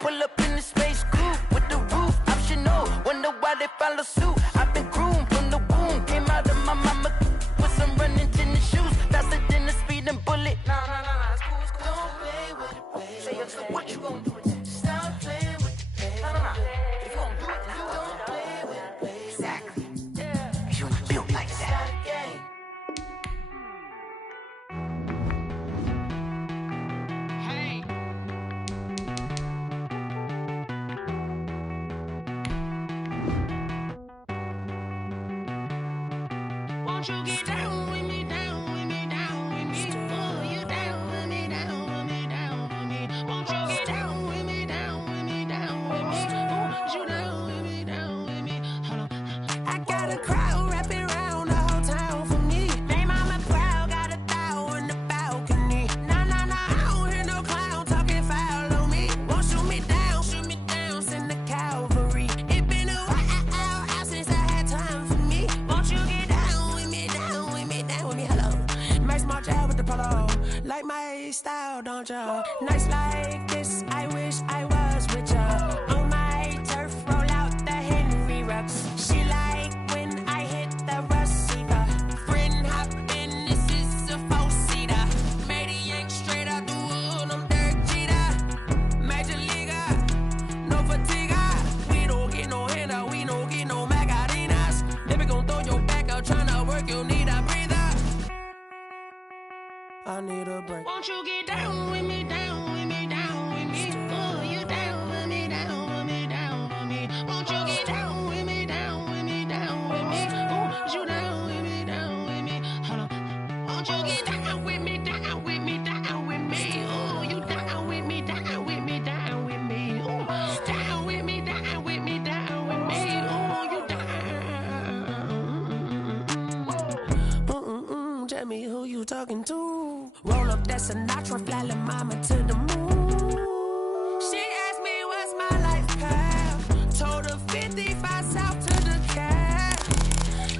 Pull up in the space coupe with the roof optional. Wonder why they follow suit. I've been groomed from the womb. Came out of my mama with some running tennis shoes. Faster than a speeding bullet. Nah, it's cool, it's cool. Don't play with it, play. Say so what you gonna do with it? Stop playing with it, play. Nah. If you gonna do it, then you don't play with it, play. Exactly. Yeah. You ain't built like that. Won't you get down with me, down with me, down with me? Oh, you down with me, down with me, down with me. Won't you get down with me, down with me, down with me? Oh, you down with me, down with me? Hold on. I got a crowd wrapping around the whole town for me. They mama proud, got a thou in the balcony. Nah, I don't hear no clown talking foul on me. Won't shoot me down, send the cavalry. It been a while since I had time for me. Won't you get down with me, hello. Nice march out with the polo. Like my style, don't ya? Nice like this, I wish I was with ya. On my turf, roll out the Henry Rux. She like when I hit the receiver. Friend hop in, this is a four-seater. Made a yank straight out the wood, I'm Derek Jeter. Major leaguer, no fatigue. We don't get no handout, we don't get no Macarinas. Never gon' throw your back out, tryna work, you need a breather. I need a break. Won't you get down with me, down with me, down with me? Oh, you down with me, down with me, down with me? Won't you get down with me, down with me, down with me? Oh, you down with me, down with me? Hold on. Won't you get down with me, down with me, down with me? Oh, you down with me, down with me, down with me? Oh, down with me, down with me, down with me? Oh, you down. Tell me who you talking to. Roll up that Sinatra, fly la mama to the moon. She asked me what's my life path. Told her 55 south to the cat.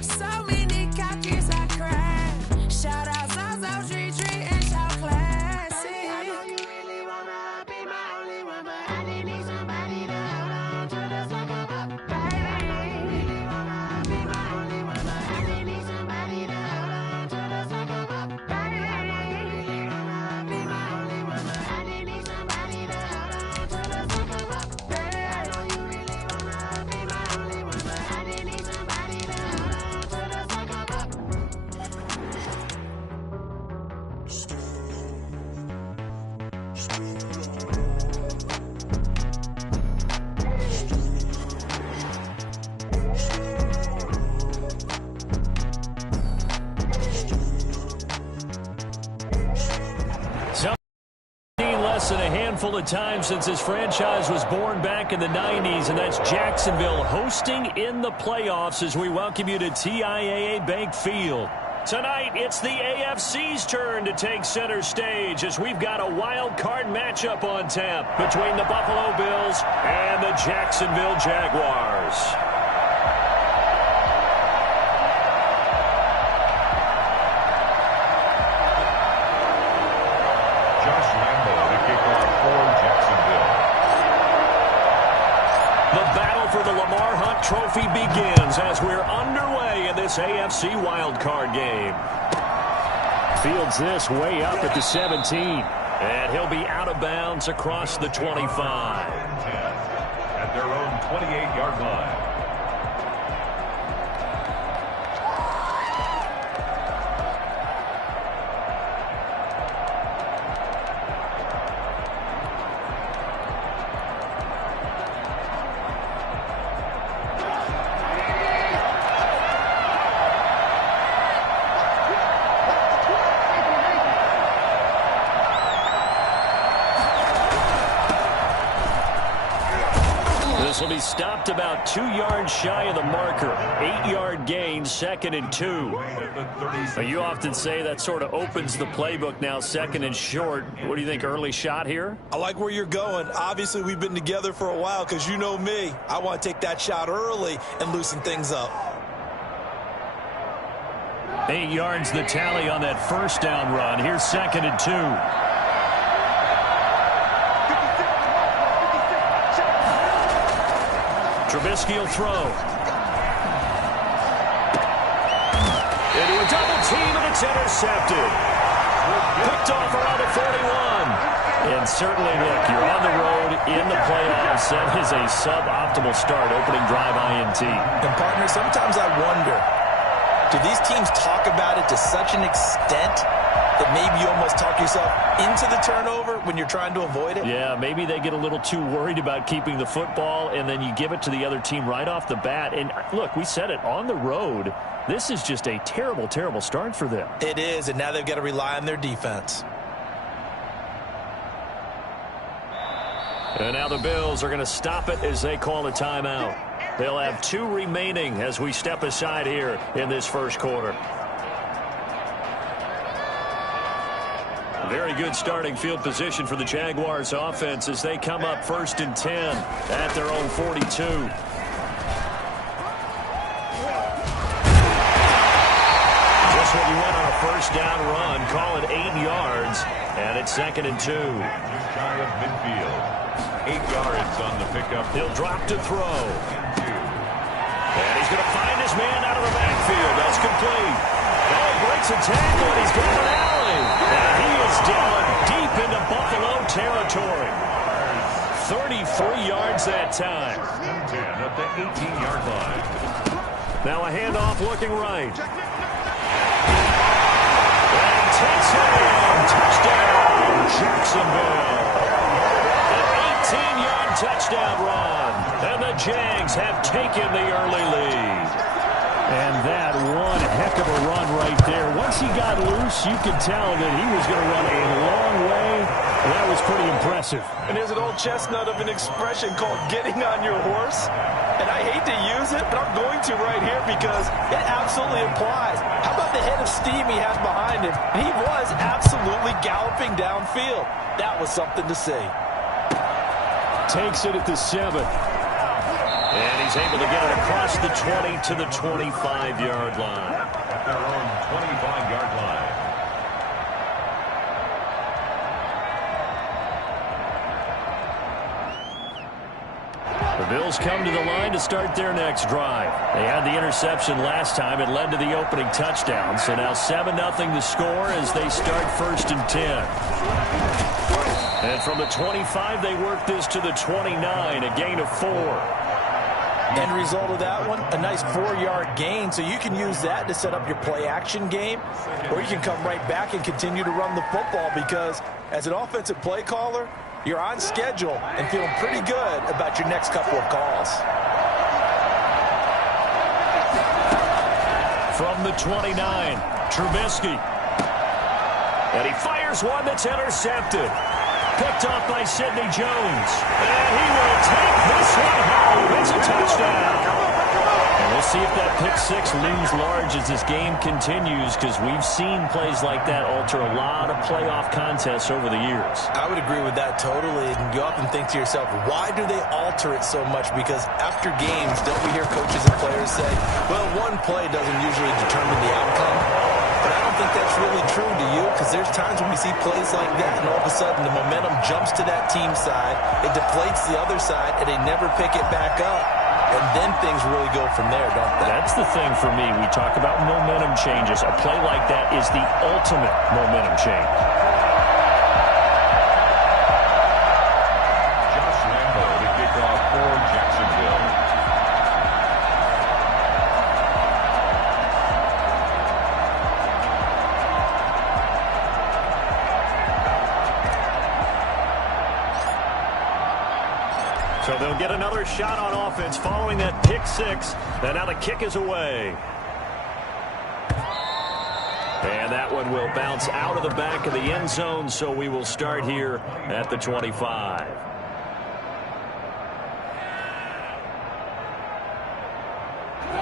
So many couches I cried. Shout out Zazo, Tree, and shout classy. I know you really wanna be my only one, but I didn't need somebody to hold on to the sucker up, baby. I know you really wanna be my only one, but I didn't need somebody to hold on to the sucker up, baby. I know you really wanna be my only one, but I didn't need somebody to hold on to the sucker up, baby. I know you really wanna be my only one, but I didn't need somebody to hold on to the sucker up. Less than a handful of times since his franchise was born back in the 90s, and that's Jacksonville hosting in the playoffs as we welcome you to TIAA Bank Field. Tonight, it's the AFC's turn to take center stage as we've got a wild card matchup on tap between the Buffalo Bills and the Jacksonville Jaguars. For the Lamar Hunt Trophy begins as we're underway in this AFC wildcard game. Fields this way up at the 17. And he'll be out of bounds across the 25. At their own 28-yard line. This will be stopped about 2 yards shy of the marker. 8-yard gain, 2nd and 2. You often say that sort of opens the playbook now, 2nd and short. What do you think, early shot here? I like where you're going. Obviously, we've been together for a while because you know me. I want to take that shot early and loosen things up. 8 yards the tally on that first down run. Here's 2nd and 2. Trubisky will throw. Into a double team, and it's intercepted. Picked off around the 41. And certainly, look, you're on the road in the playoffs. That is a suboptimal start, opening drive INT. And, partner, sometimes I wonder, do these teams talk about it to such an extent that maybe you almost talk yourself into the turnover when you're trying to avoid it? Yeah, maybe they get a little too worried about keeping the football, and then you give it to the other team right off the bat. And, look, we said it, on the road, this is just a terrible, terrible start for them. It is, and now they've got to rely on their defense. And now the Bills are going to stop it as they call a timeout. They'll have 2 remaining as we step aside here in this first quarter. Very good starting field position for the Jaguars offense as they come up 1st and 10 at their own 42. Just what you want on a first down run. Call it 8 yards, and it's 2nd and 2. Shy of midfield. 8 yards on the pickup. He'll drop to throw. And he's going to find his man out of the backfield. That's complete. Oh, he breaks a tackle, and he's got an alley. And he is down deep into Buffalo territory. 33 yards that time. 10 at the 18-yard line. Now a handoff looking right. And takes it in. Touchdown, Jacksonville. An 18-yard touchdown run. And the Jags have taken the early lead. And that one heck of a run right there. Once he got loose, you could tell that he was going to run a long way. That was pretty impressive. And there's an old chestnut of an expression called getting on your horse. And I hate to use it, but I'm going to right here because it absolutely applies. How about the head of steam he has behind him? He was absolutely galloping downfield. That was something to see. Takes it at the 7. And he's able to get it across the 20 to the 25-yard line. At their own 25-yard line. The Bills come to the line to start their next drive. They had the interception last time. It led to the opening touchdown. So now 7-0 the score as they start 1st and 10. And from the 25, they work this to the 29, a gain of 4. End result of that one, a nice 4-yard gain, so you can use that to set up your play-action game, or you can come right back and continue to run the football because as an offensive play caller, you're on schedule and feeling pretty good about your next couple of calls. From the 29, Trubisky. And he fires one that's intercepted. Picked off by Sidney Jones. And he will take this one home. It's a touchdown. And we'll see if that pick 6 looms large as this game continues because we've seen plays like that alter a lot of playoff contests over the years. I would agree with that totally. And you often think to yourself, why do they alter it so much? Because after games, don't we hear coaches and players say, well, one play doesn't usually determine the outcome. But I don't think that's really true to you because there's times when we see plays like that and all of a sudden the momentum jumps to that team side, it deflates the other side, and they never pick it back up. And then things really go from there, don't they? That's the thing for me. We talk about momentum changes. A play like that is the ultimate momentum change. Josh Lambo to kick off for Jacksonville. So they'll get another shot on offense following that pick 6. And now the kick is away. And that one will bounce out of the back of the end zone, so we will start here at the 25.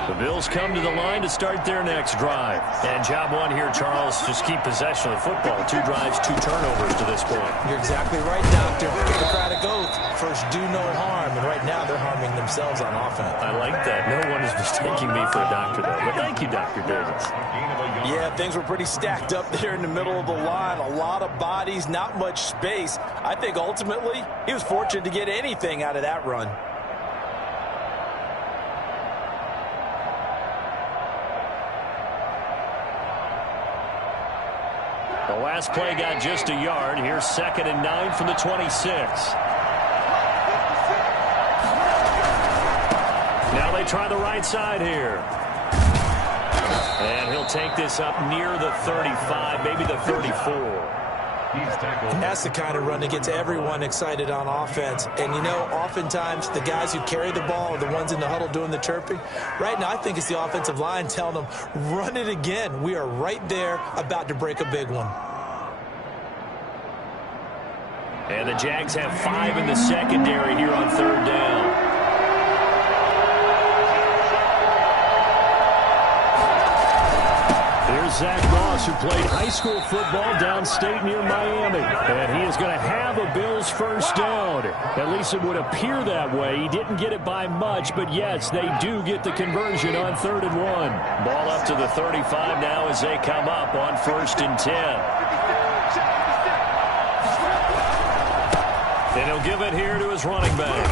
The Bills come to the line to start their next drive. And job one here, Charles, just keep possession of the football. 2 drives, 2 turnovers to this point. You're exactly right, Doctor. Hippocratic oath. First, do no harm. And right now, they're harming themselves on offense. I like that. No one is mistaking me for a doctor, though. But thank you, Dr. Davis. Yeah, things were pretty stacked up there in the middle of the line. A lot of bodies, not much space. I think ultimately, he was fortunate to get anything out of that run. last play got just a yard. Here's 2nd and 9 from the 26. Now they try the right side here. And he'll take this up near the 35, maybe the 34. And that's the kind of run that gets everyone excited on offense. And, you know, oftentimes the guys who carry the ball are the ones in the huddle doing the chirping. Right now, I think it's the offensive line telling them, run it again. We are right there about to break a big one. And the Jags have 5 in the secondary here on 3rd down. Zach Moss, who played high school football downstate near Miami. And he is going to have a Bills first down. At least it would appear that way. He didn't get it by much, but yes, they do get the conversion on 3rd and 1. Ball up to the 35 now as they come up on 1st and 10. And he'll give it here to his running back.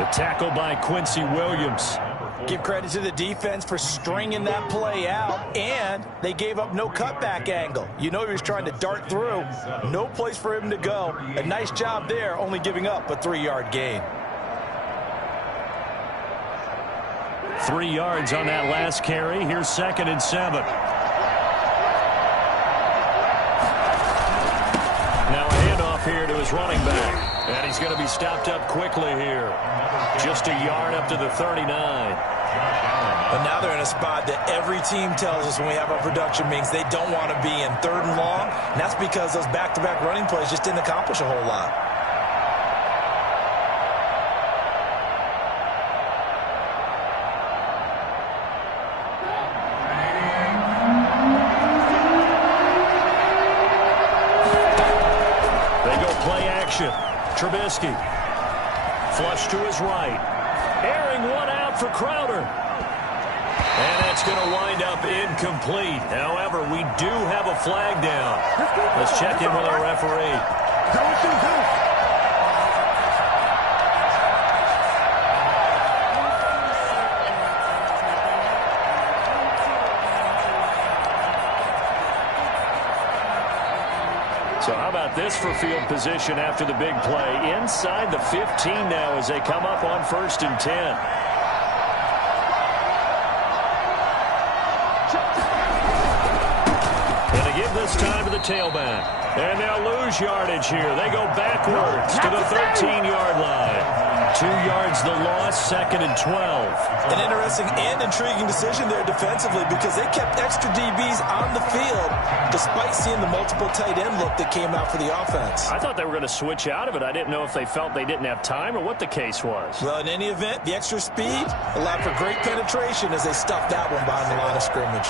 The tackle by Quincy Williams. Give credit to the defense for stringing that play out, and they gave up no cutback angle. You know he was trying to dart through. No place for him to go. A nice job there, only giving up a 3-yard gain. 3 yards on that last carry. Here's 2nd and 7. Now a handoff here to his running back. And he's going to be stopped up quickly here. Just a yard up to the 39. But now they're in a spot that every team tells us when we have our production meetings they don't want to be in, 3rd and long. And that's because those back-to-back running plays just didn't accomplish a whole lot. They go play action. Trubisky. Flush to his right. Airing one out for Crowder. And that's going to wind up incomplete. However, we do have a flag down. Let's check in with our referee. So how about this for field position after the big play? Inside the 15 now as they come up on 1st and 10. And they give this time to the tailback. And they'll lose yardage here. They go backwards to the 13-yard line. 2 yards the loss, 2nd and 12. An interesting and intriguing decision there defensively because they kept extra DBs on the field despite seeing the multiple tight end look that came out for the offense. I thought they were going to switch out of it. I didn't know if they felt they didn't have time or what the case was. Well, in any event, the extra speed allowed for great penetration as they stuffed that one behind the line of scrimmage.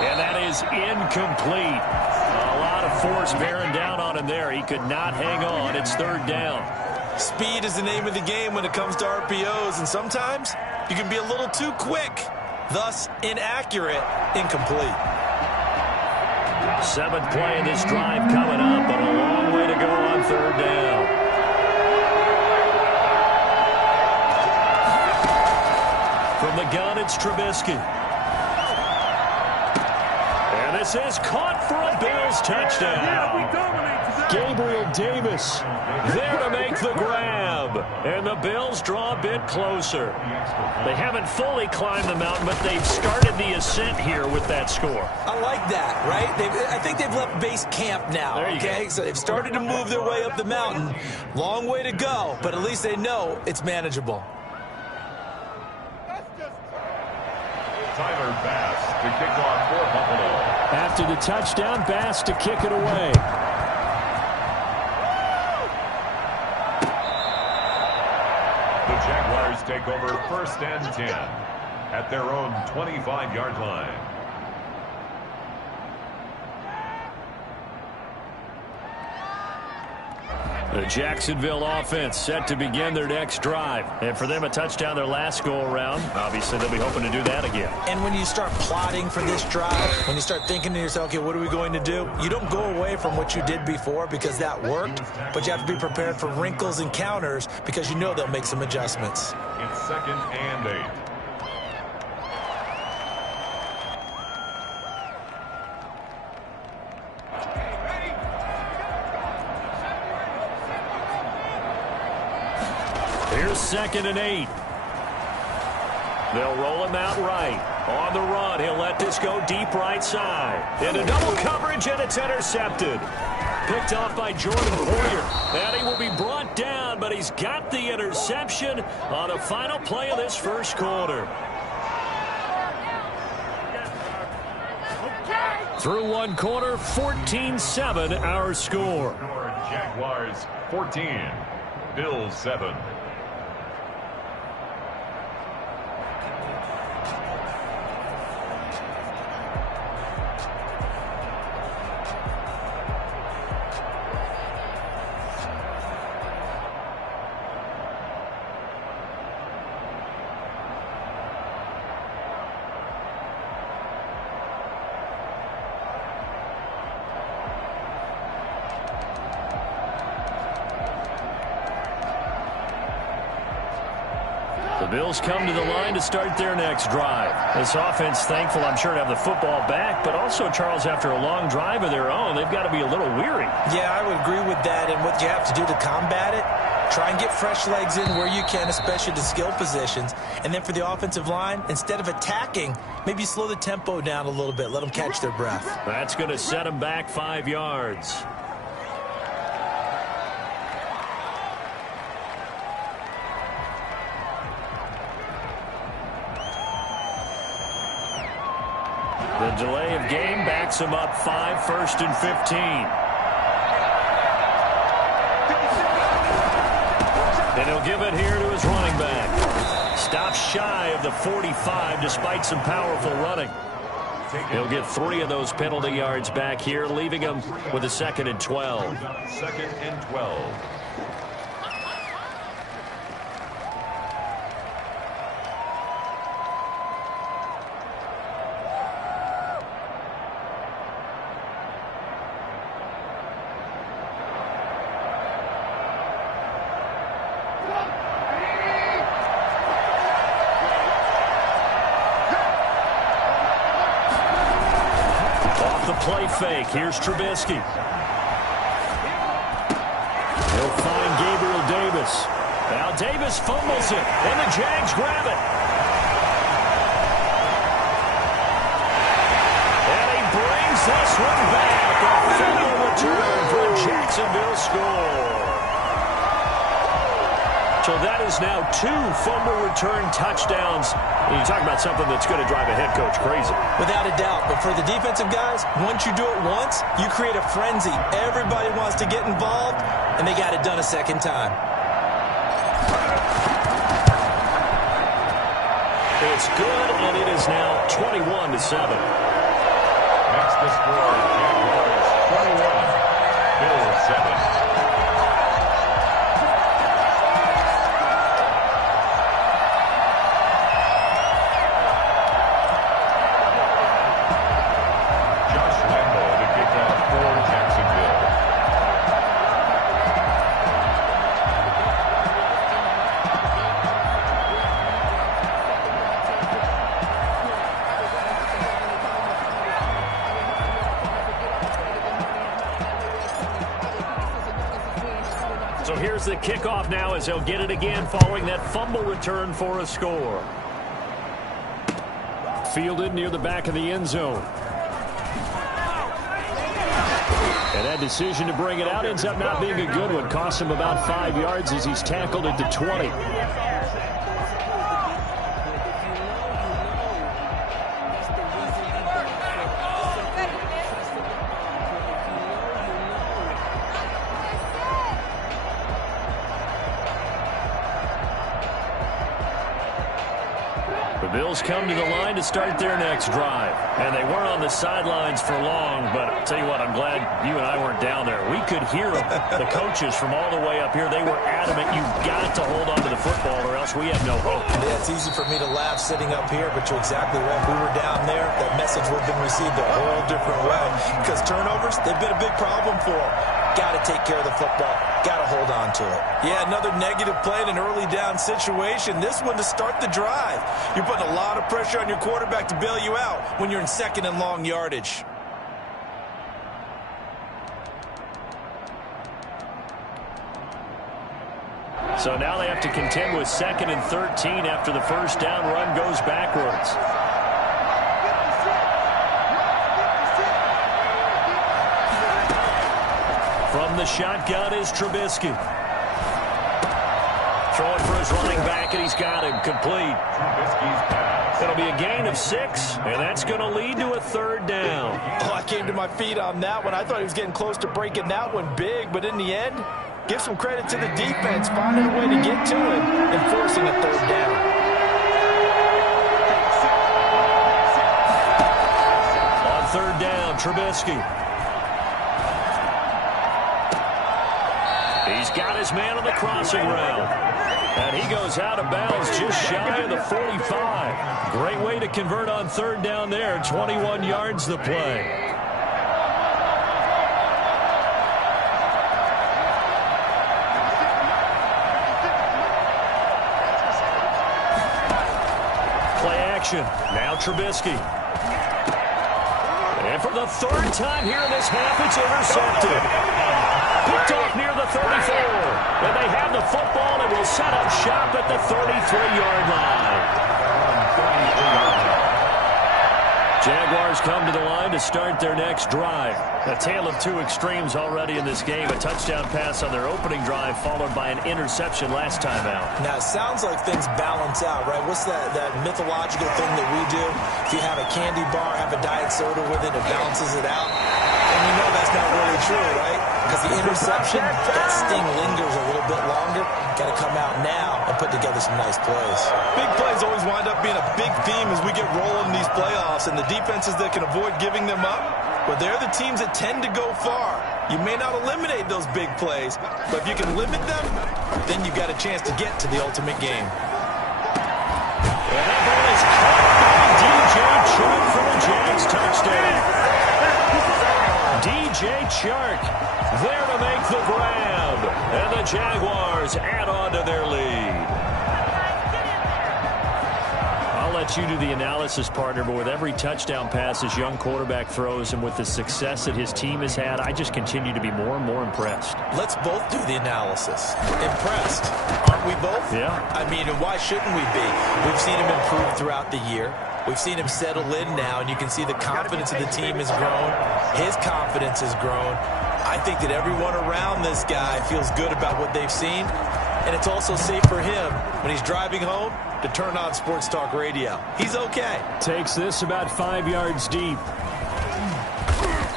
And that is incomplete. A lot of force bearing down on him there. He could not hang on. It's 3rd down. Speed is the name of the game when it comes to RPOs, and sometimes you can be a little too quick, thus inaccurate, incomplete. 7th play of this drive coming up, but a long way to go on 3rd down. From the gun, it's Trubisky. And this is caught for a Bills touchdown. Gabriel Davis there to make the grab. And the Bills draw a bit closer. They haven't fully climbed the mountain, but they've started the ascent here with that score. I like that, right? I think they've left base camp now, okay? So they've started to move their way up the mountain. Long way to go, but at least they know it's manageable. Tyler Bass to kick off for Buffalo. After the touchdown, Bass to kick it away. The Jaguars take over 1st and 10 at their own 25-yard line. The Jacksonville offense set to begin their next drive. And for them, a touchdown their last go-around. Obviously, they'll be hoping to do that again. And when you start plotting for this drive, when you start thinking to yourself, okay, what are we going to do? You don't go away from what you did before because that worked, but you have to be prepared for wrinkles and counters because you know they'll make some adjustments. It's 2nd and 8. 2nd and 8. They'll roll him out right. On the run, he'll let this go deep right side. Into double coverage, and it's intercepted. Picked off by Jordan Poyer. And he will be brought down, but he's got the interception on the final play of this first quarter. Through one quarter, 14-7 our score. Jaguars 14, Bills 7. The Bills come to the line to start their next drive. This offense, thankful, I'm sure, to have the football back, but also, Charles, after a long drive of their own, they've got to be a little weary. Yeah, I would agree with that, and what you have to do to combat it, try and get fresh legs in where you can, especially to skill positions. And then for the offensive line, instead of attacking, maybe slow the tempo down a little bit, let them catch their breath. That's going to set them back 5 yards. The delay of game backs him up 5, 1st and 15. And he'll give it here to his running back. Stops shy of the 45 despite some powerful running. He'll get 3 of those penalty yards back here, leaving him with a 2nd and 12. 2nd and 12. Play fake. Here's Trubisky. He'll find Gabriel Davis. Now Davis fumbles it, and the Jags grab it. And he brings this one back. A fumble return for a Jacksonville score. So that is now 2 fumble return touchdowns. You talk about something that's going to drive a head coach crazy. Without a doubt. But for the defensive guys, once you do it once, you create a frenzy. Everybody wants to get involved, and they got it done a second time. It's good, and it is now 21-7. Makes the score Jaguars 21, Bills 7. So here's the kickoff now as they'll get it again following that fumble return for a score. Fielded near the back of the end zone. And that decision to bring it out ends up not being a good one. Costs him about 5 yards as he's tackled at the 20. The Bills come to the line to start their next drive. And they weren't on the sidelines for long, but I'll tell you what, I'm glad you and I weren't down there. We could hear them, the coaches from all the way up here. They were adamant, you've got to hold on to the football or else we have no hope. Yeah, it's easy for me to laugh sitting up here, but you're exactly right. If we were down there, that message would have been received a whole different way. Because turnovers, they've been a big problem for them. Got to take care of the football. Got to hold on to it. Yeah, another negative play in an early down situation. This one to start the drive. You're putting a lot of pressure on your quarterback to bail you out when you're in 2nd and long yardage. So now they have to contend with 2nd and 13 after the first down run goes backwards. From the shotgun is Trubisky. Throwing for his running back, and he's got him complete. It'll be a gain of 6, and that's going to lead to a 3rd down. Oh, I came to my feet on that one. I thought he was getting close to breaking that one big, but in the end, give some credit to the defense, finding a way to get to it and forcing a 3rd down. On 3rd down, Trubisky. He's got his man on the crossing route. And he goes out of bounds just shy of the 45. Great way to convert on 3rd down there. 21 yards the play. Play action. Now Trubisky. And for the 3rd time here in this half, it's intercepted. Picked off near the 34. And they have the football and will set up shop at the 33-yard line. Jaguars come to the line to start their next drive. A tale of 2 extremes already in this game. A touchdown pass on their opening drive followed by an interception last time out. Now, it sounds like things balance out, right? What's that mythological thing that we do? If you have a candy bar, have a diet soda with it, it balances it out. And we know that's not really true, right? Because the interception, that sting lingers a little bit longer. Got to come out now and put together some nice plays. Big plays always wind up being a big theme as we get rolling in these playoffs, and the defenses that can avoid giving them up, well, they're the teams that tend to go far. You may not eliminate those big plays, but if you can limit them, then you've got a chance to get to the ultimate game. And that ball is caught by DJ Chark for a Jags touchdown. DJ Chark there to make the grab. And the Jaguars add on to their lead. I'll let you do the analysis, partner, but with every touchdown pass this young quarterback throws and with the success that his team has had, I just continue to be more and more impressed. Let's both do the analysis. Impressed. Aren't we both? Yeah. I mean, and why shouldn't we be? We've seen him improve throughout the year. We've seen him settle in now, and you can see the confidence of the team has grown. His confidence has grown. I think that everyone around this guy feels good about what they've seen, and it's also safe for him when he's driving home to turn on Sports Talk Radio. He's okay. Takes this about 5 yards deep.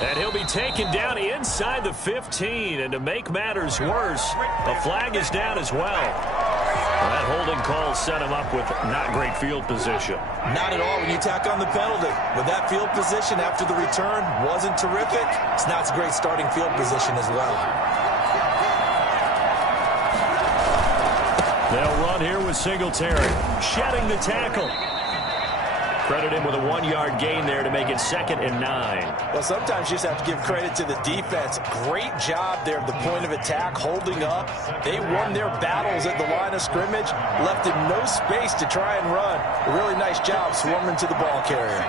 And he'll be taken down inside the 15. And to make matters worse, a flag is down as well. That holding call set him up with not great field position. Not at all when you tack on the penalty. With that field position after the return wasn't terrific, it's not a great starting field position as well. They'll run here with Singletary. Shedding the tackle. Credit him with a 1-yard gain there to make it 2nd and 9. Well, sometimes you just have to give credit to the defense. Great job there at the point of attack, holding up. They won their battles at the line of scrimmage, left him no space to try and run. A really nice job swarming to the ball carrier.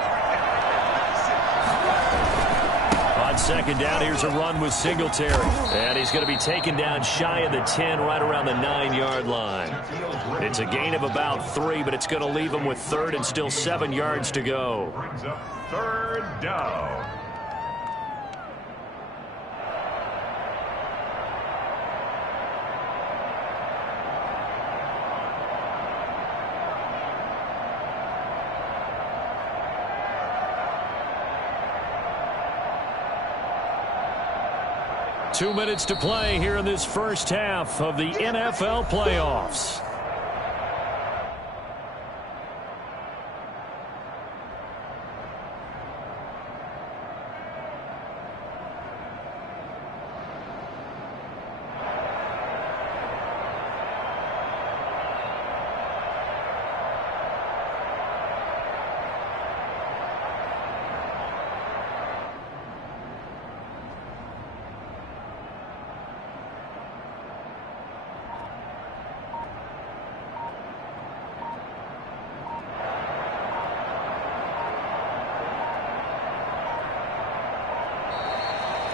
On 2nd down, here's a run with Singletary. And he's going to be taken down shy of the 10, right around the 9-yard line. It's a gain of about 3, but it's going to leave him with 3rd and still 7 yards to go. Brings up 3rd down. Two minutes to play here in this first half of the NFL playoffs.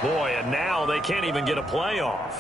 Boy, and now they can't even get a playoff.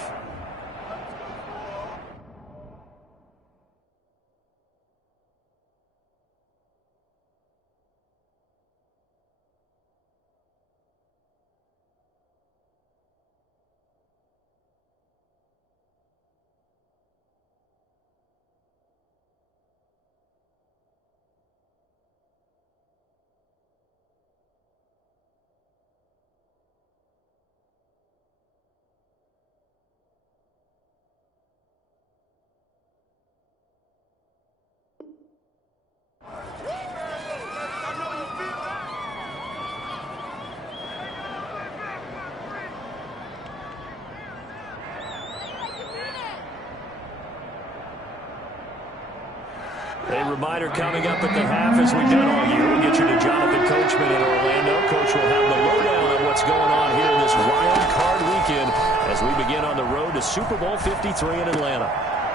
reminder coming up at the half, as we've done all year, we'll get you to Jonathan Coachman in Orlando. Coach will have the lowdown on what's going on here in this wild card weekend as we begin on the road to Super Bowl 53 in Atlanta.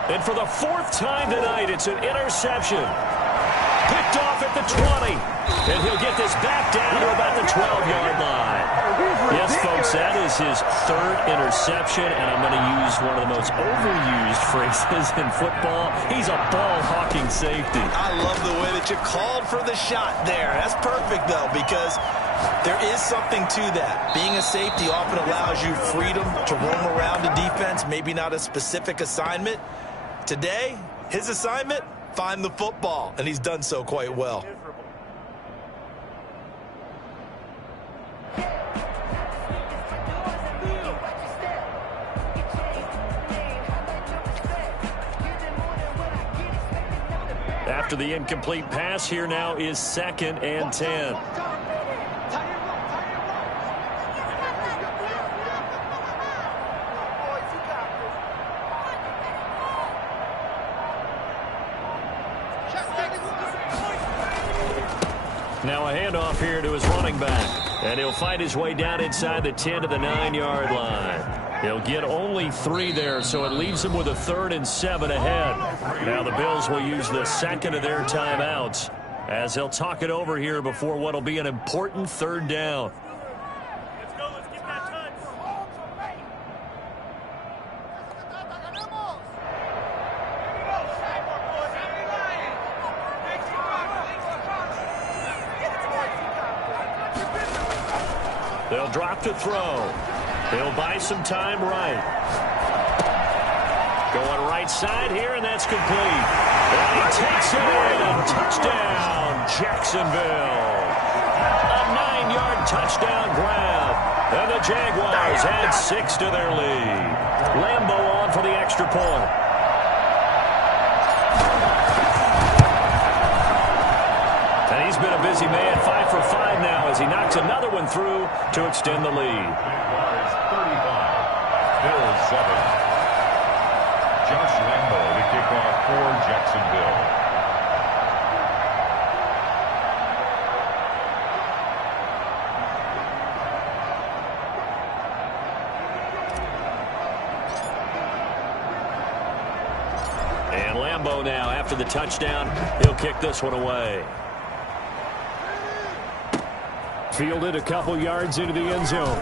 And for the fourth time tonight, it's an interception. Picked off at the 20. And he'll get this back down to about the 12-yard line. Yes, folks, that is his third interception, and I'm going to use one of the most overused phrases in football. He's a ball-hawking safety. I love the way that you called for the shot there. That's perfect, though, because there is something to that. Being a safety often allows you freedom to roam around the defense, maybe not a specific assignment. Today, his assignment, find the football, and he's done so quite well. After the incomplete pass, here now is 2nd and 10. Now a handoff here to his running back. And he'll fight his way down inside the 10 to the 9-yard line. He'll get only 3 there, so it leaves him with a 3rd and 7 ahead. Now the Bills will use the second of their timeouts as they'll talk it over here before what will be an important 3rd down. Let's go. Let's get that touch. They'll drop to throw. He'll buy some time right. Going right side here, and that's complete. And he takes it in. Touchdown, Jacksonville. A 9-yard touchdown grab. And the Jaguars add 6 to their lead. Lambeau on for the extra point. And he's been a busy man, 5 for 5 now as he knocks another one through to extend the lead. Bills 7. Josh Lambeau to kick off for Jacksonville. And Lambeau now, after the touchdown, he'll kick this one away. Fielded a couple yards into the end zone.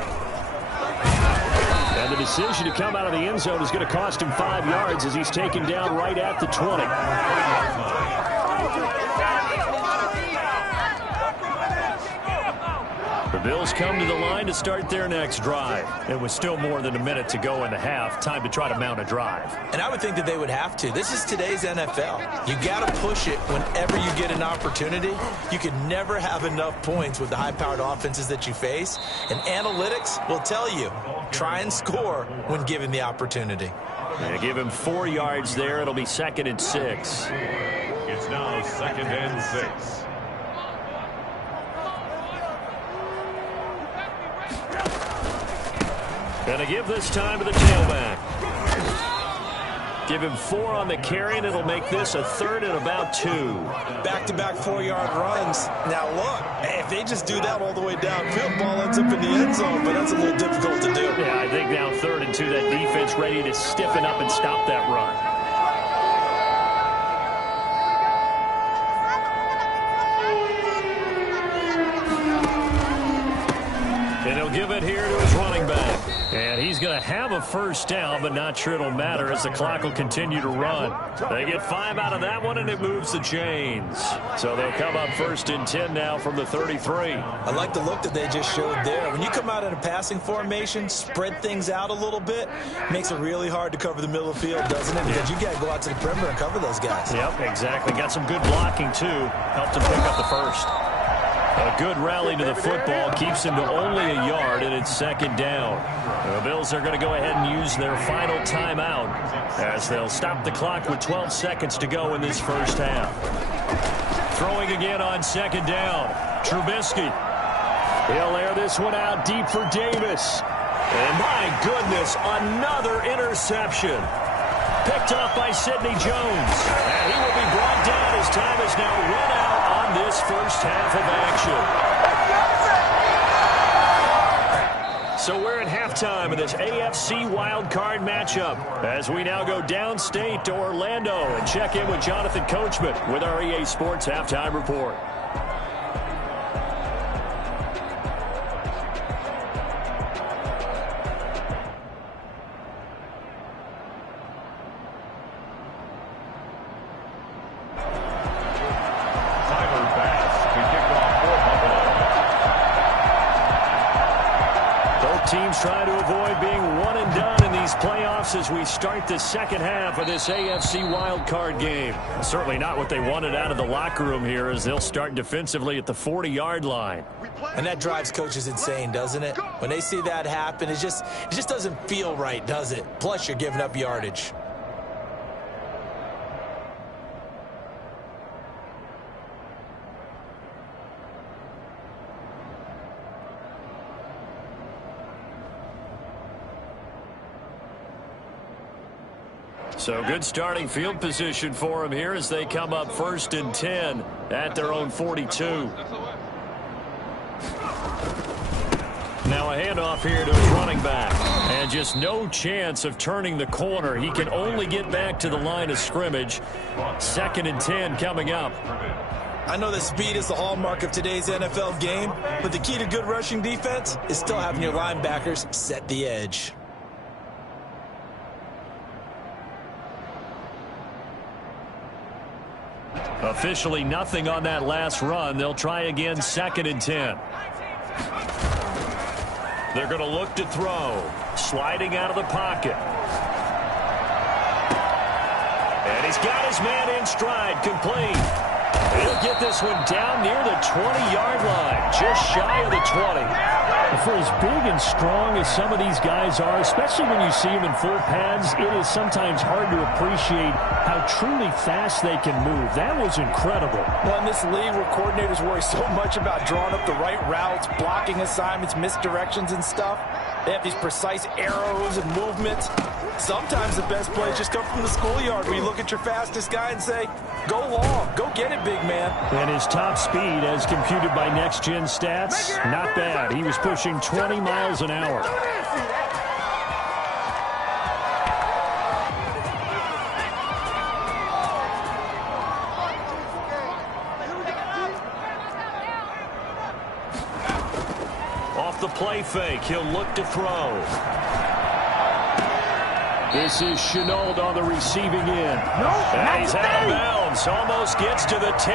And the decision to come out of the end zone is going to cost him 5 yards as he's taken down right at the 20. The Bills come to the line to start their next drive. It was still more than a minute to go in the half. Time to try to mount a drive. And I would think that they would have to. This is today's NFL. You got to push it whenever you get an opportunity. You can never have enough points with the high-powered offenses that you face. And analytics will tell you, try and score when given the opportunity. They give him 4 yards there. It'll be 2nd and 6. It's now 2nd and 6. Gonna give this time to the tailback. Give him 4 on the carry, and it'll make this a 3rd and about 2. Back-to-back 4-yard runs. Now, look, if they just do that all the way downfield, ball ends up in the end zone, but that's a little difficult to do. Yeah, I think now 3rd and 2, that defense ready to stiffen up and stop that run. And he'll give it here to his running back. And he's going to have a first down, but not sure it'll matter as the clock will continue to run. They get 5 out of that one, and it moves the chains. So they'll come up 1st and 10 now from the 33. I like the look that they just showed there. When you come out in a passing formation, spread things out a little bit, makes it really hard to cover the middle of the field, doesn't it? Because you got to go out to the perimeter and cover those guys. Yep, exactly. Got some good blocking, too. Helped him pick up the first. A good rally to the football keeps him to only a yard, and it's 2nd down. The Bills are going to go ahead and use their final timeout as they'll stop the clock with 12 seconds to go in this first half. Throwing again on 2nd down. Trubisky. He'll air this one out deep for Davis. And my goodness, another interception. picked off by Sidney Jones. And he will be brought down as time is now run out on this first half of action. So we're at halftime of this AFC wildcard matchup as we now go downstate to Orlando and check in with Jonathan Coachman with our EA Sports Halftime Report. Teams try to avoid being one and done in these playoffs as we start the second half of this AFC wildcard game. Certainly not what they wanted out of the locker room here as they'll start defensively at the 40-yard line. And that drives coaches insane, doesn't it? When they see that happen, it just doesn't feel right, does it? Plus, you're giving up yardage. So good starting field position for them here as they come up 1st and 10 at their own 42. Now a handoff here to his running back. And just no chance of turning the corner. He can only get back to the line of scrimmage. 2nd and 10 coming up. I know that speed is the hallmark of today's NFL game, but the key to good rushing defense is still having your linebackers set the edge. Officially nothing on that last run. They'll try again 2nd and 10. They're going to look to throw. Sliding out of the pocket. And he's got his man in stride, complete. He'll get this one down near the 20-yard line, just shy of the 20. For as big and strong as some of these guys are, especially when you see them in full pads, it is sometimes hard to appreciate how truly fast they can move. That was incredible. Well, in this league where coordinators worry so much about drawing up the right routes, blocking assignments, misdirections and stuff, they have these precise arrows and movements. Sometimes the best plays just come from the schoolyard where you look at your fastest guy and say, go long, go get it, big man. And his top speed, as computed by Next Gen Stats, not bad. He was pushing 20 miles an hour. Off the play fake, he'll look to throw. This is Chenault on the receiving end. And he's out of bounds. Almost gets to the 10.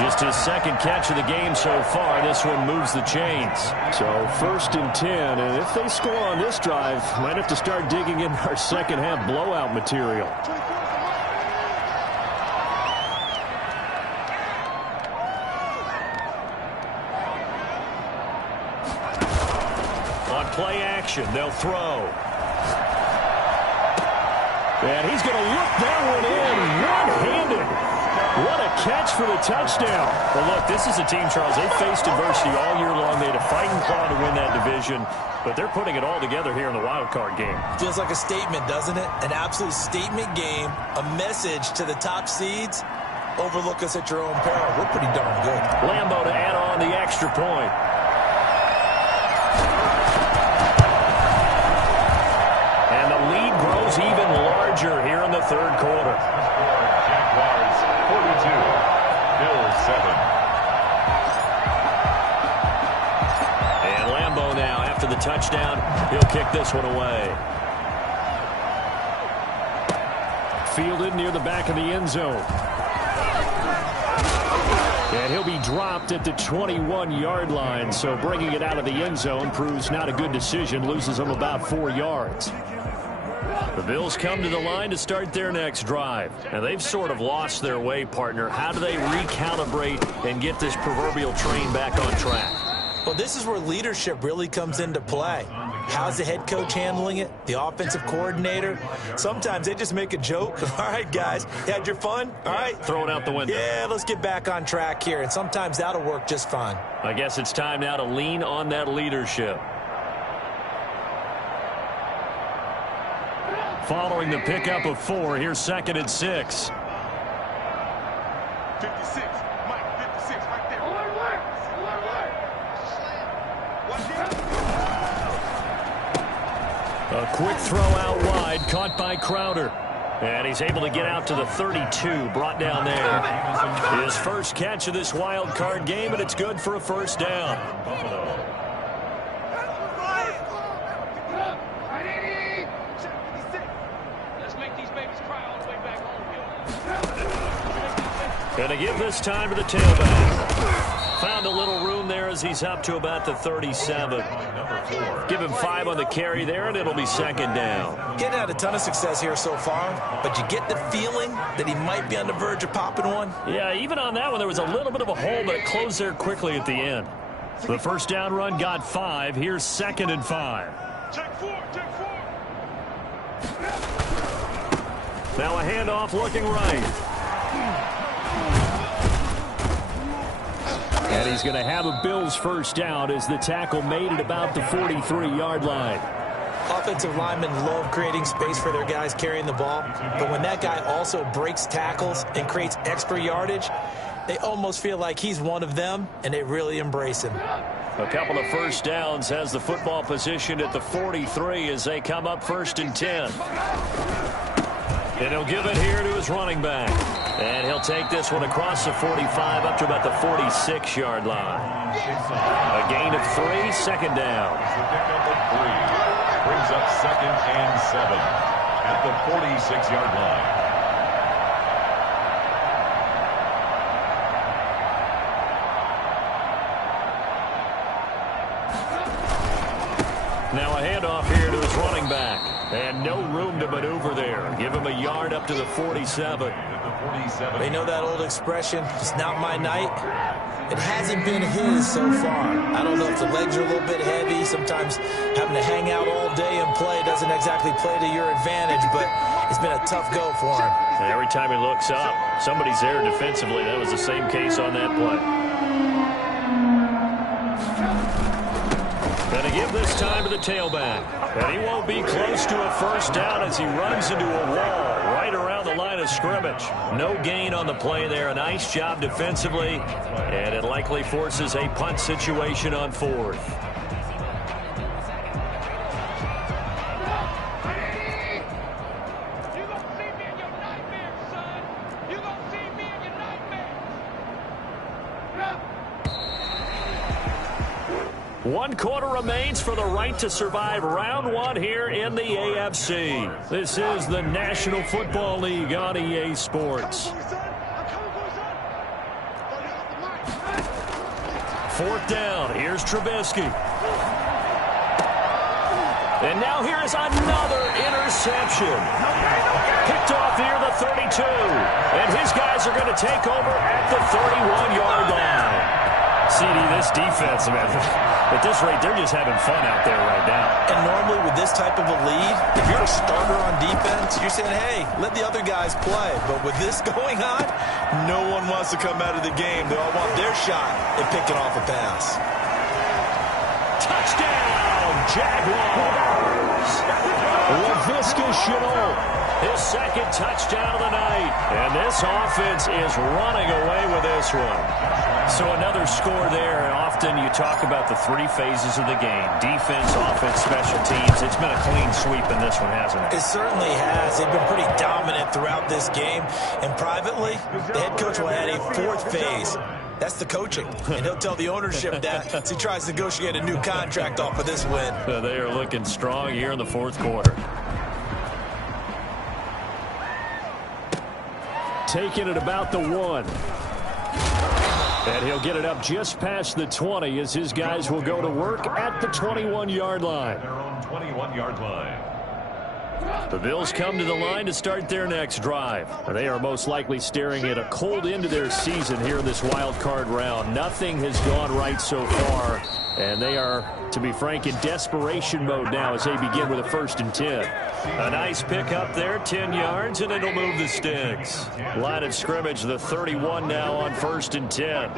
Just his second catch of the game so far. This one moves the chains. So 1st and 10. And if they score on this drive, might have to start digging in our second half blowout material. On play action, they'll throw. And he's going to look that one in one-handed. What a catch for the touchdown. Well, look, this is a team, Charles. They faced adversity all year long. They had to fight and claw to win that division. But they're putting it all together here in the wild card game. Feels like a statement, doesn't it? An absolute statement game, a message to the top seeds. Overlook us at your own peril. We're pretty darn good. Lambo to add on the extra point. And the lead grows even larger here in the third quarter. Jaguars 42, Bills 7. And Lambo now, after the touchdown, he'll kick this one away. Fielded near the back of the end zone. And he'll be dropped at the 21-yard line, so bringing it out of the end zone proves not a good decision, loses him about 4 yards. The Bills come to the line to start their next drive. And they've sort of lost their way, partner. How do they recalibrate and get this proverbial train back on track? Well, this is where leadership really comes into play. How's the head coach handling it? The offensive coordinator? Sometimes they just make a joke. All right, guys, you had your fun? All right. Throw it out the window. Yeah, let's get back on track here. And sometimes that'll work just fine. I guess it's time now to lean on that leadership. Following the pickup of 4, here's 2nd and 6. 56, Mike, 56, right there. A quick throw out wide, caught by Crowder. And he's able to get out to the 32, brought down there. His first catch of this wild card game, and it's good for a first down. Let's make these babies cry all the way back home. Going to give this time to the tailback. Found a little room there as he's up to about the 37. Give him 5 on the carry there, and it'll be 2nd down. Getting had a ton of success here so far, but you get the feeling that he might be on the verge of popping one. Yeah, even on that one, there was a little bit of a hole, but it closed there quickly at the end. The first down run got 5. Here's 2nd and 5. Check 4, check 4. Now a handoff looking right. And he's going to have a Bills first down as the tackle made at about the 43-yard line. Offensive linemen love creating space for their guys carrying the ball, but when that guy also breaks tackles and creates extra yardage, they almost feel like he's one of them, and they really embrace him. A couple of first downs has the football positioned at the 43 as they come up 1st and 10. And he'll give it here to his running back. And he'll take this one across the 45 up to about the 46-yard line. A gain of 3, 2nd down. Pickup of 3 brings up 2nd and 7 at the 46-yard line. Now a handoff here to his running back. And no room to maneuver there. Give him a yard up to the 47. They know that old expression, it's not my night. It hasn't been his so far. I don't know if the legs are a little bit heavy. Sometimes having to hang out all day and play doesn't exactly play to your advantage, but it's been a tough go for him. And every time he looks up, somebody's there defensively. That was the same case on that play. Going to give this time to the tailback. And he won't be close to a first down as he runs into a wall right around the line of scrimmage. No gain on the play there. A nice job defensively. And it likely forces a punt situation on 4th. You gonna see me in your nightmares, son. You gonna see me in your nightmares. 1 quarter remains for the right to survive round 1 here in the AFC. This is the National Football League on EA Sports. 4th down. Here's Trubisky. And now here is another interception. Picked off near the 32. And his guys are going to take over at the 31-yard line. CD, this defense, man, at this rate, they're just having fun out there right now. And normally with this type of a lead, if you're a starter on defense, you're saying, hey, let the other guys play. But with this going on, no one wants to come out of the game. They all want their shot at picking off a pass. Touchdown, Jaguars! Laviska Shenault, his 2nd touchdown of the night. And this offense is running away with this one. So another score there. Often you talk about the 3 phases of the game. Defense, offense, special teams. It's been a clean sweep in this one, hasn't it? It certainly has. They've been pretty dominant throughout this game. And privately, the head coach will add a 4th phase. That's the coaching. And he'll tell the ownership that as he tries to negotiate a new contract off of this win. They are looking strong here in the 4th quarter. Taking it about the 1. And he'll get it up just past the 20 as his guys will go to work at the 21-yard line. Their own 21-yard line. The Bills come to the line to start their next drive. They are most likely staring at a cold end to their season here in this wild card round. Nothing has gone right so far, and they are, to be frank, in desperation mode now as they begin with a 1st and 10. A nice pick up there, 10 yards, and it'll move the sticks. Line of scrimmage, the 31 now on 1st and 10.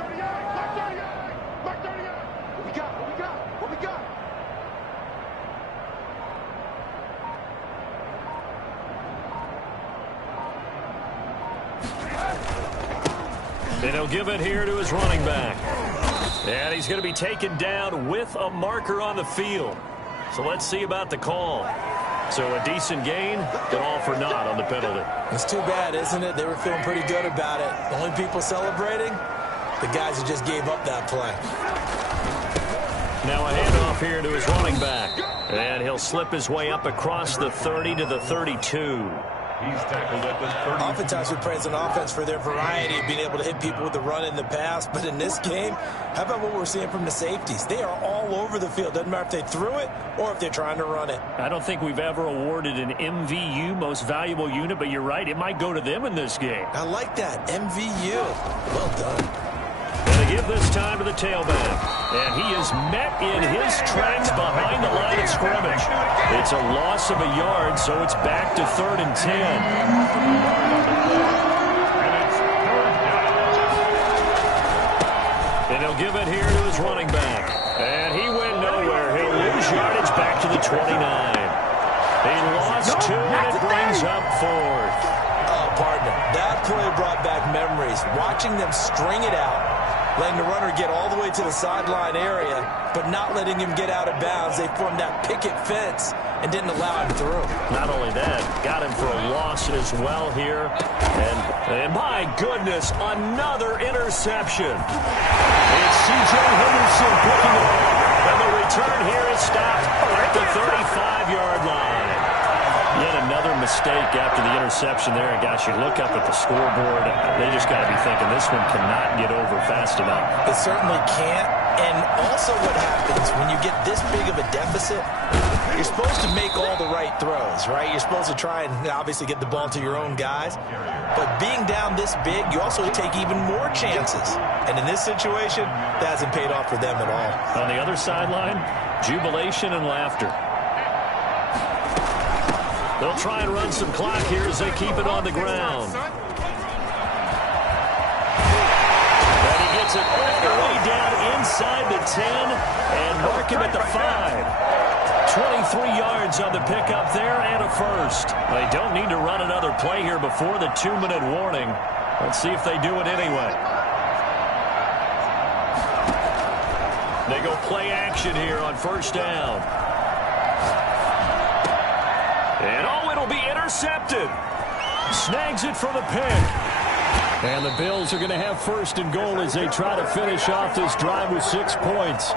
And he'll give it here to his running back. And he's going to be taken down with a marker on the field. So let's see about the call. So a decent gain, but all for naught on the penalty. It's too bad, isn't it? They were feeling pretty good about it. The only people celebrating, the guys who just gave up that play. Now a handoff here to his running back. And he'll slip his way up across the 30 to the 32. He's tackled at the 30. Oftentimes we praise an offense for their variety of being able to hit people with the run in the pass. But in this game, how about what we're seeing from the safeties? They are all over the field. Doesn't matter if they threw it or if they're trying to run it. I don't think we've ever awarded an MVU, most valuable unit, but you're right. It might go to them in this game. I like that. MVU. Well done. And they give this time to the tailback. And he is met in his tracks behind the line of scrimmage. It's a loss of a yard, so it's back to 3rd and 10. And he'll give it here to his running back. And he went nowhere. He'll lose yardage back to the 29. He lost 2, and it brings up 4th. Oh, partner, that play brought back memories. Watching them string it out, letting the runner get all the way to the sideline area, but not letting him get out of bounds. They formed that picket fence and didn't allow him through. Not only that, got him for a loss as well here. And my goodness, another interception. It's C.J. Henderson picking it up. And the return here is stopped at the 35-yard line. Yet another mistake after the interception there. And gosh, you look up at the scoreboard, they just got to be thinking this one cannot get over fast enough. It certainly can't. And also what happens when you get this big of a deficit, you're supposed to make all the right throws, right? You're supposed to try and obviously get the ball to your own guys. But being down this big, you also take even more chances. And in this situation, that hasn't paid off for them at all. On the other sideline, jubilation and laughter. They'll try and run some clock here as they keep it on the ground. And he gets it all the way down inside the 10 and mark him at the 5. 23 yards on the pickup there and a first. They don't need to run another play here before the 2-minute warning. Let's see if they do it anyway. They go play action here on 1st down. And oh, it'll be intercepted. Snags it for the pick. And the Bills are going to have 1st and goal as they try to finish off this drive with 6 points.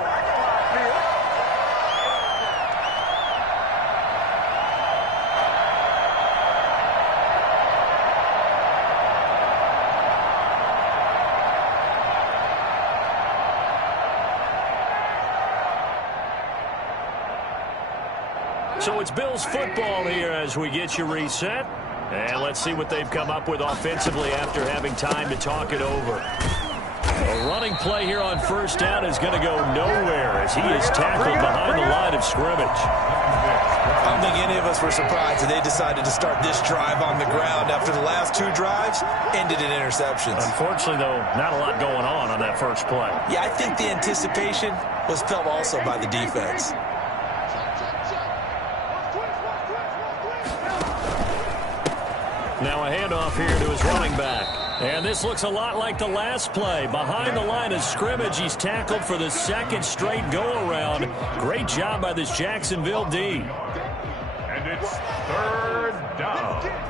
So it's Bills football here as we get you reset. And let's see what they've come up with offensively after having time to talk it over. A running play here on 1st down is going to go nowhere as he is tackled behind the line of scrimmage. I don't think any of us were surprised that they decided to start this drive on the ground after the last 2 drives ended in interceptions. Unfortunately, though, not a lot going on that first play. Yeah, I think the anticipation was felt also by the defense. Now a handoff here to his running back. And this looks a lot like the last play. Behind the line of scrimmage, he's tackled for the 2nd straight go-around. Great job by this Jacksonville D. And it's 3rd down.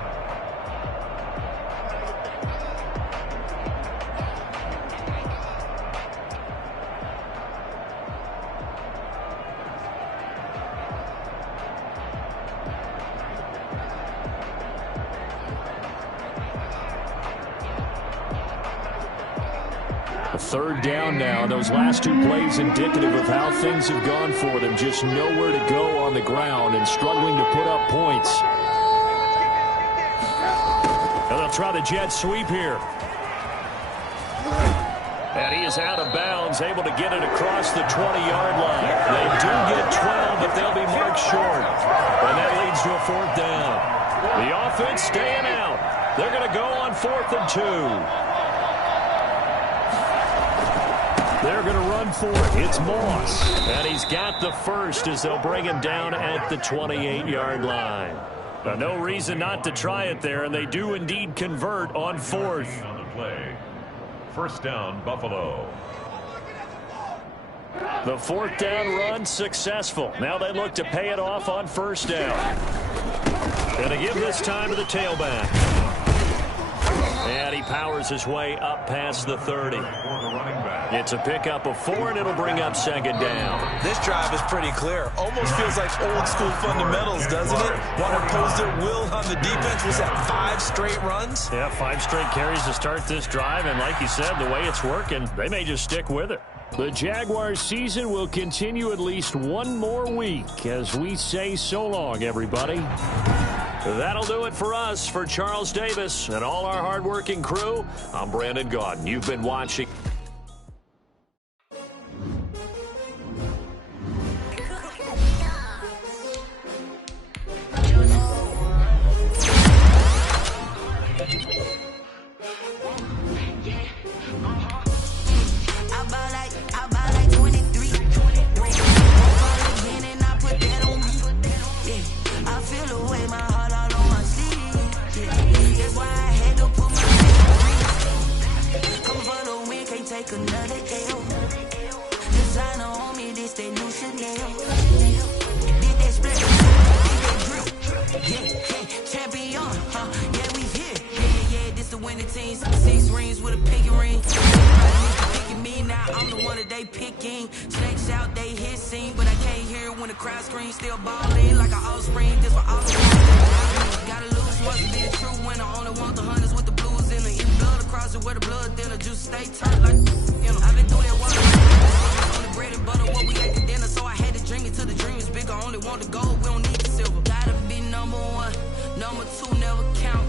Third down now. Those last 2 plays indicative of how things have gone for them. Just nowhere to go on the ground and struggling to put up points. And they'll try the jet sweep here. And he is out of bounds, able to get it across the 20-yard line. They do get 12, but they'll be marked short. And that leads to a 4th down. The offense staying out. They're going to go on 4th and 2. They're going to run for it. It's Moss. And he's got the first as they'll bring him down at the 28-yard line. Now, no reason not to try it there, and they do indeed convert on 4th. On the play. first down, Buffalo. The fourth down run successful. Now they look to pay it off on first down. Going to give this time to the tailback. And he powers his way up past the 30. It's a pickup of 4, and it'll bring up second down. This drive is pretty clear. Almost feels like old school fundamentals, doesn't it? Want to impose their will on the defense. Was that 5 straight runs? Yeah, 5 straight carries to start this drive, and like you said, the way it's working, they may just stick with it. The Jaguars season will continue at least one more week as we say so long, everybody. That'll do it for us. For Charles Davis and all our hardworking crew, I'm Brandon Gaudin. You've been watching. Take another L. Designer on me, this they new Chanel. Did that split? Did that drip? Yeah, champion, yeah, we here. Yeah, this the winning team. 6 rings with a pinky ring. Everybody used to picking me, now I'm the one that they picking. Snakes out, they hit scene, but I can't hear when the crowd screams. Still balling like an offspring. This for all the ones. Gotta lose once to be a true winner. Only want the hunters with the blues in the blood across it where the blood thinner. Juice stay turned like, you know, I've been through that water. On the bread and butter, what we ate for dinner. So I had to drink it till the dream is bigger. Only want the gold, we don't need the silver. Gotta be number 1, number 2 never count.